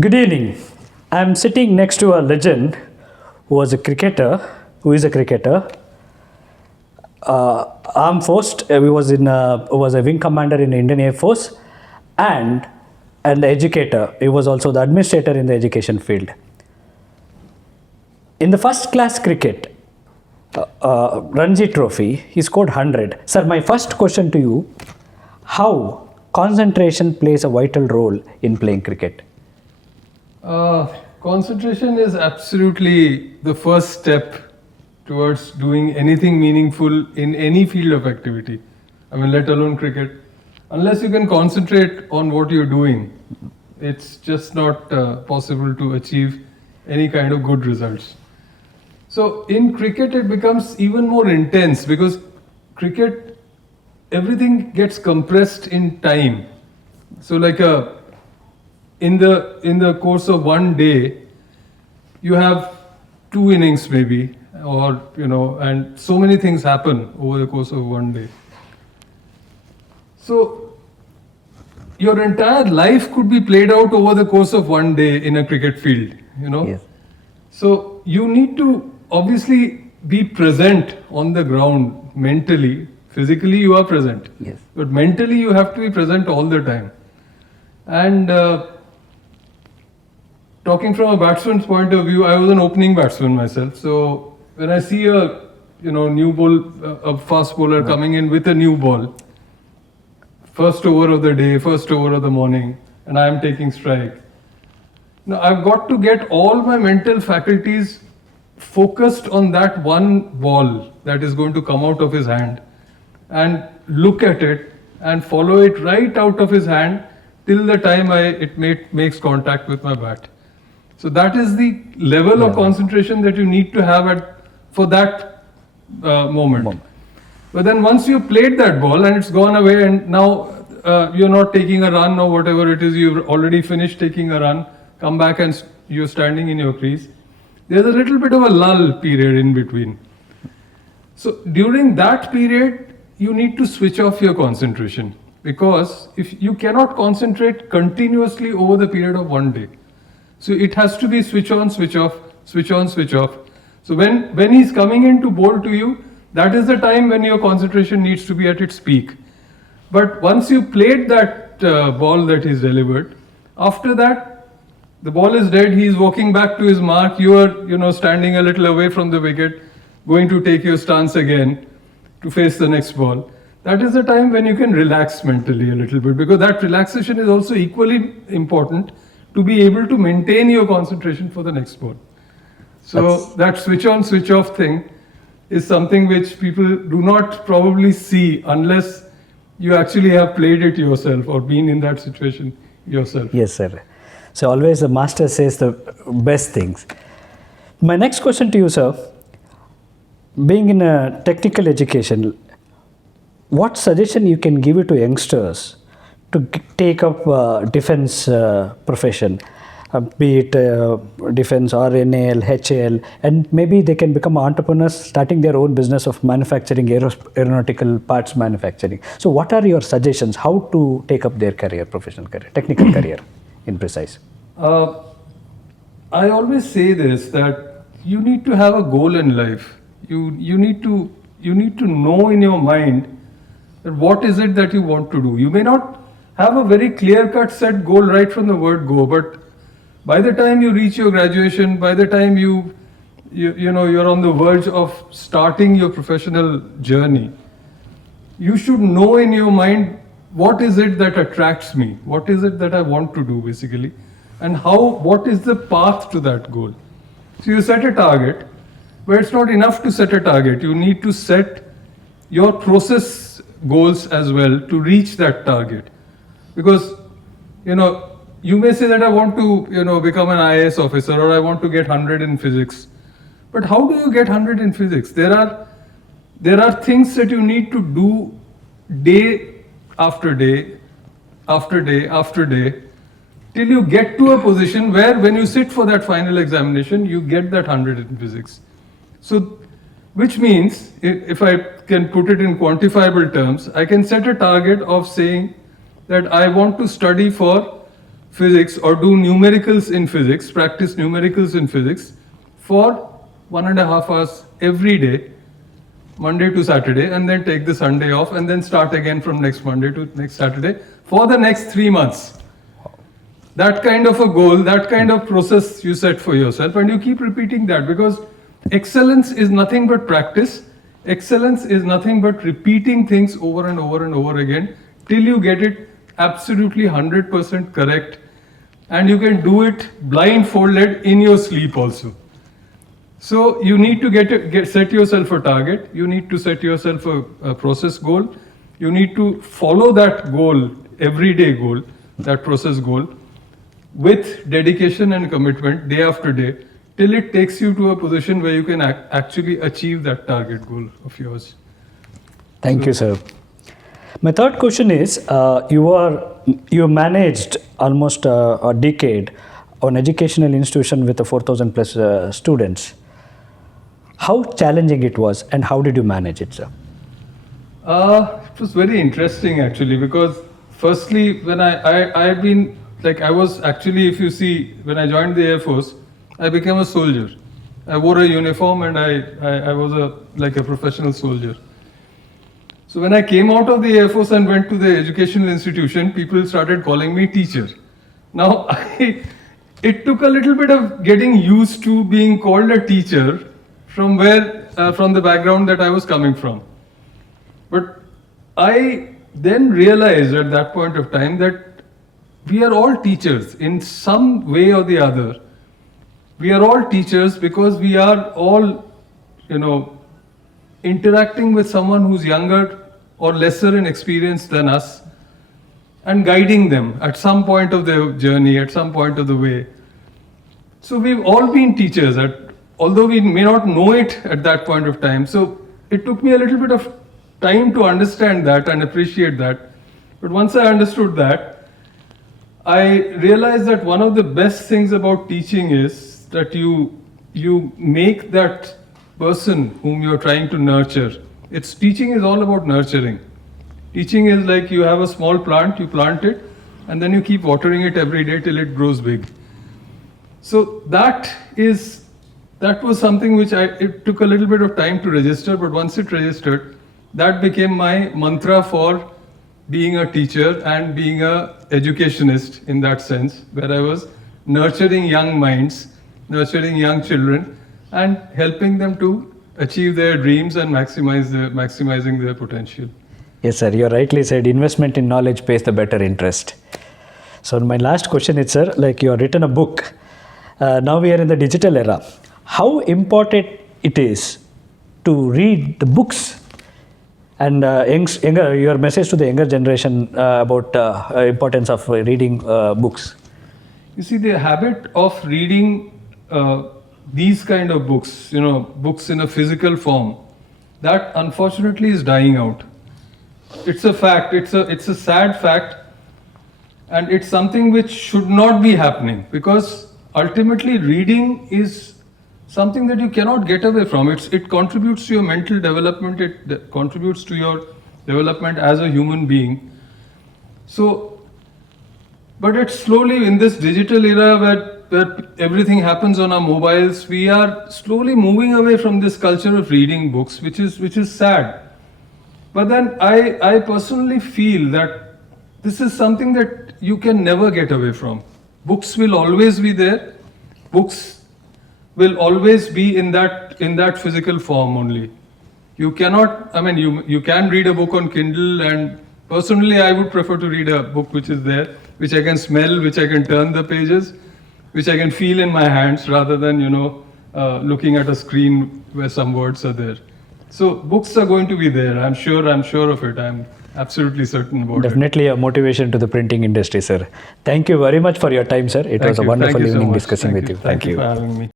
Good evening. I'm sitting next to a legend who is a cricketer. Armed Force. He was a wing commander in the Indian Air Force, and an educator. He was also the administrator in the education field. In the first class cricket, Ranji Trophy, he scored 100. Sir, my first question to you: how concentration plays a vital role in playing cricket? Concentration is absolutely the first step towards doing anything meaningful in any field of activity. I mean, let alone cricket. Unless you can concentrate on what you're doing, it's just not possible to achieve any kind of good results. So in cricket, it becomes even more intense because cricket, everything gets compressed in time. So in the course of one day, you have 2 innings maybe, or and so many things happen over the course of one day. So your entire life could be played out over the course of one day in a cricket field, Yes. So you need to obviously be present on the ground mentally. Physically you are present, Yes. but mentally you have to be present all the time. And talking from a batsman's point of view, I was an opening batsman myself. So when I see a new ball, a fast bowler coming in with a new ball, first over of the day, first over of the morning, and I am taking strike. Now I've got to get all my mental faculties focused on that one ball that is going to come out of his hand, and look at it and follow it right out of his hand till the time it makes contact with my bat. So that is the level of concentration that you need to have for that moment. But then once you played that ball and it's gone away, and now you're not taking a run or whatever it is, you've already finished taking a run, come back and you're standing in your crease, there's a little bit of a lull period in between. So during that period, you need to switch off your concentration, because if you cannot concentrate continuously over the period of one day. So it has to be switch on, switch off, switch on, switch off. So when he's coming in to bowl to you, that is the time when your concentration needs to be at its peak. But once you played that ball that he's delivered, after that, the ball is dead, he's walking back to his mark, you are standing a little away from the wicket, going to take your stance again to face the next ball. That is the time when you can relax mentally a little bit, because that relaxation is also equally important to be able to maintain your concentration for the next ball. So that switch on, switch off thing is something which people do not probably see unless you actually have played it yourself or been in that situation yourself. Yes, sir. So always the master says the best things. My next question to you, sir, being in a technical education, what suggestion you can give it to youngsters to take up defense profession, be it defense or NAL, HAL, and maybe they can become entrepreneurs starting their own business of manufacturing aeronautical parts manufacturing. So what are your suggestions how to take up their career, professional career, technical career in precise? I always say this, that you need to have a goal in life. You need to know in your mind that what is it that you want to do. You may not have a very clear-cut set goal right from the word go, but by the time you reach your graduation, by the time you're on the verge of starting your professional journey, you should know in your mind what is it that attracts me, what is it that I want to do basically, and what is the path to that goal. So you set a target, but it's not enough to set a target. You need to set your process goals as well to reach that target. Because, you may say that I want to, become an IAS officer, or I want to get 100 in physics. But how do you get 100 in physics? There are things that you need to do day after day, after day, after day, till you get to a position where when you sit for that final examination, you get that 100 in physics. So, which means, if I can put it in quantifiable terms, I can set a target of saying that I want to study for physics or do numericals in physics, practice numericals in physics for 1.5 hours every day, Monday to Saturday, and then take the Sunday off and then start again from next Monday to next Saturday for the next 3 months. That kind of a goal, that kind of process you set for yourself, and you keep repeating that, because excellence is nothing but practice. Excellence is nothing but repeating things over and over and over again till you get it absolutely 100% correct, and you can do it blindfolded in your sleep also. So you need to set yourself a target. You need to set yourself a process goal. You need to follow that goal, everyday goal, that process goal, with dedication and commitment day after day, till it takes you to a position where you can actually achieve that target goal of yours. Thank you, sir. My third question is, you managed almost a decade an educational institution with 4,000 plus students. How challenging it was, and how did you manage it, sir? It was very interesting actually, because firstly, when I've been, like, I was actually, if you see, when I joined the Air Force, I became a soldier. I wore a uniform and I was like a professional soldier. So when I came out of the Air Force and went to the educational institution, people started calling me teacher. Now, it took a little bit of getting used to being called a teacher from the background that I was coming from. But I then realized at that point of time that we are all teachers in some way or the other. We are all teachers because we are all, interacting with someone who's younger or lesser in experience than us and guiding them at some point of their journey, at some point of the way. So we've all been teachers, although we may not know it at that point of time. So it took me a little bit of time to understand that and appreciate that. But once I understood that, I realized that one of the best things about teaching is that you make that person whom you're trying to nurture. Teaching is all about nurturing. Teaching is like you have a small plant, you plant it, and then you keep watering it every day till it grows big. So that was something which it took a little bit of time to register, but once it registered, that became my mantra for being a teacher and being a educationist in that sense, where I was nurturing young minds, nurturing young children, and helping them to achieve their dreams and maximizing their potential. Yes, sir. You rightly said investment in knowledge pays the better interest. So my last question is, sir, like you have written a book. Now we are in the digital era. How important it is to read the books? And your message to the younger generation about importance of reading books. You see, the habit of reading these kind of books, books in a physical form, that unfortunately is dying out. It's a fact. It's a sad fact, and it's something which should not be happening, because ultimately reading is something that you cannot get away from. It contributes to your mental development. It contributes to your development as a human being. So, but it's slowly in this digital era where everything happens on our mobiles, we are slowly moving away from this culture of reading books, which is sad. But then I personally feel that this is something that you can never get away from. Books will always be there. Books will always be in that physical form only. You cannot, you can read a book on Kindle, and personally I would prefer to read a book which is there, which I can smell, which I can turn the pages, which I can feel in my hands, rather than, looking at a screen where some words are there. So books are going to be there. I'm sure of it. I'm absolutely certain about it. Definitely a motivation to the printing industry, sir. Thank you very much for your time, sir. It was a wonderful evening discussing with you. Thank you for having me.